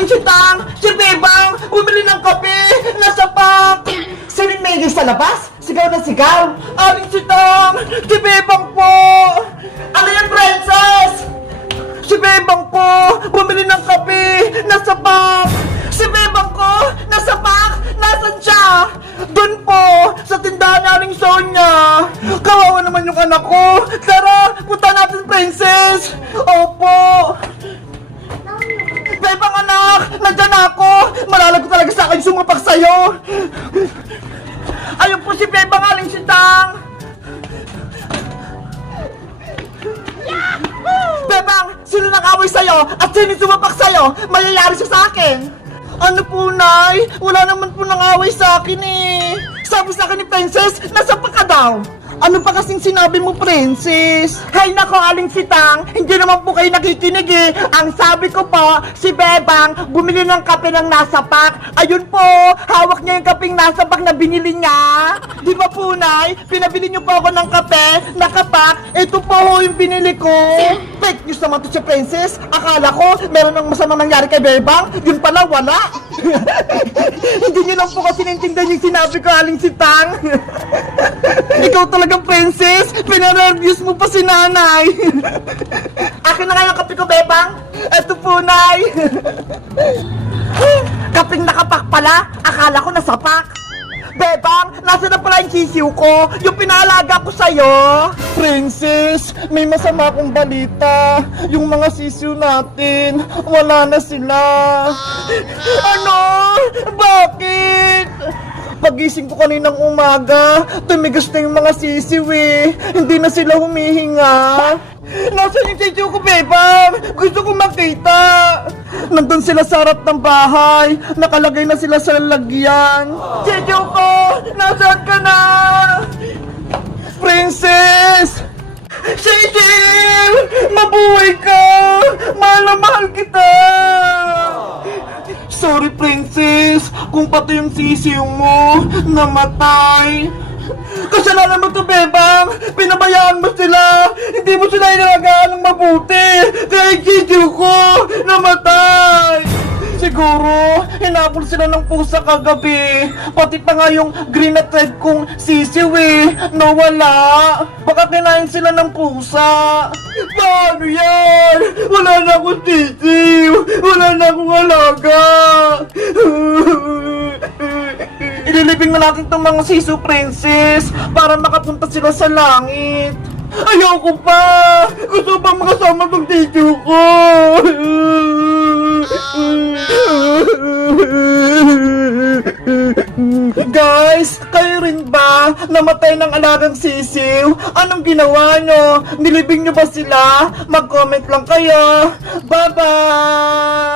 Aling si Tang! Si Bebang! Bumili ng kape! Nasa pack! Sino yung maigay sa labas? Sigaw na sigaw! Aling si Tang! Si Bebang po! Ano yan, princess? Si Bebang po! Bumili ng kape! Nasa pack! Si Bebang ko! Nasa pack! Nasaan siya? Doon po! Sa tindahan ni Aling Sonya! Kawawa naman yung anak ko! Tara! Punta natin, princess! Opo! Bebang anak! Nandyan ako! Malalago talaga sa akin sumapak sa'yo! Ayun po si Bebang Aling Sitang! Bebang! Sino nag-away sa'yo? At sino sumapak sa'yo? Mayayari siya sa akin! Ano po, Nay? Wala naman po nang away sa akin eh! Sabi sa akin ni Princess, nasa pa ka daw? Ano pa kasing sinabi mo, Princess? Hay nako, Aling Sitang, hindi naman po kayo nakikinig eh. Ang sabi ko po, si Bebang bumili ng kape ng nasa pack. Ayun po, hawak niya yung kapeng nasa pack na binili niya. Di ba po, Nay? Pinabili niyo po ako ng kape, nakapak. Ito po ho yung binili ko. Fake news naman to si Princess. Akala ko, meron ng masamang nangyari kay Bebang. Yun pala, wala. hindi niyo lang po kasi naintindihan yung sinabi ko, Aling Sitang. Ikaw talagang princess! Pinareviews mo pa si nanay! Akin na nga yung kape ko, Bebang! Eto po, nay! Kaping nakapak pala! Akala ko nasapak! Bebang, nasa na pala yung sisiw ko? Yung pinalaga ko sa'yo? Princess, may masama akong balita. Yung mga sisiw natin, wala na sila. Ano? Bakit? Pagising ko kaninang umaga, tumigas na yung mga sisiw eh. Hindi na sila humihinga. Nasaan yung sisiw ko, Bebang? Gusto ko makita. Nandun sila sa harap ng bahay. Nakalagay na sila sa lalagyan. Sisiw ko! Nasaan ka na? Princess! Sisiw! Mabuhay ka! Mahal na mahal kita! Sorry, princess, kung pati yung sisiw mo namatay. Kasalanan mo to, Bebang! Pinabayaan mo sila! Hindi mo sila inalagaan ng mabuti! Kaya sisiw ko! Siguro, hinabol sila ng pusa kagabi. Pati pa nga yung green at red kong sisiw eh, nawala. Baka kinain sila ng pusa. Paano yan? Wala na akong sisiw. Wala na akong alaga. Ililibing na natin tong mga sisu princess para makapunta sila sa langit. Ayoko pa! Gusto pa makasama tong sisiw ko! Guys, kayo rin ba namatay ng alagang sisiw? Anong ginawa nyo? Nilibing nyo ba sila? Mag-comment lang kayo. Bye-bye!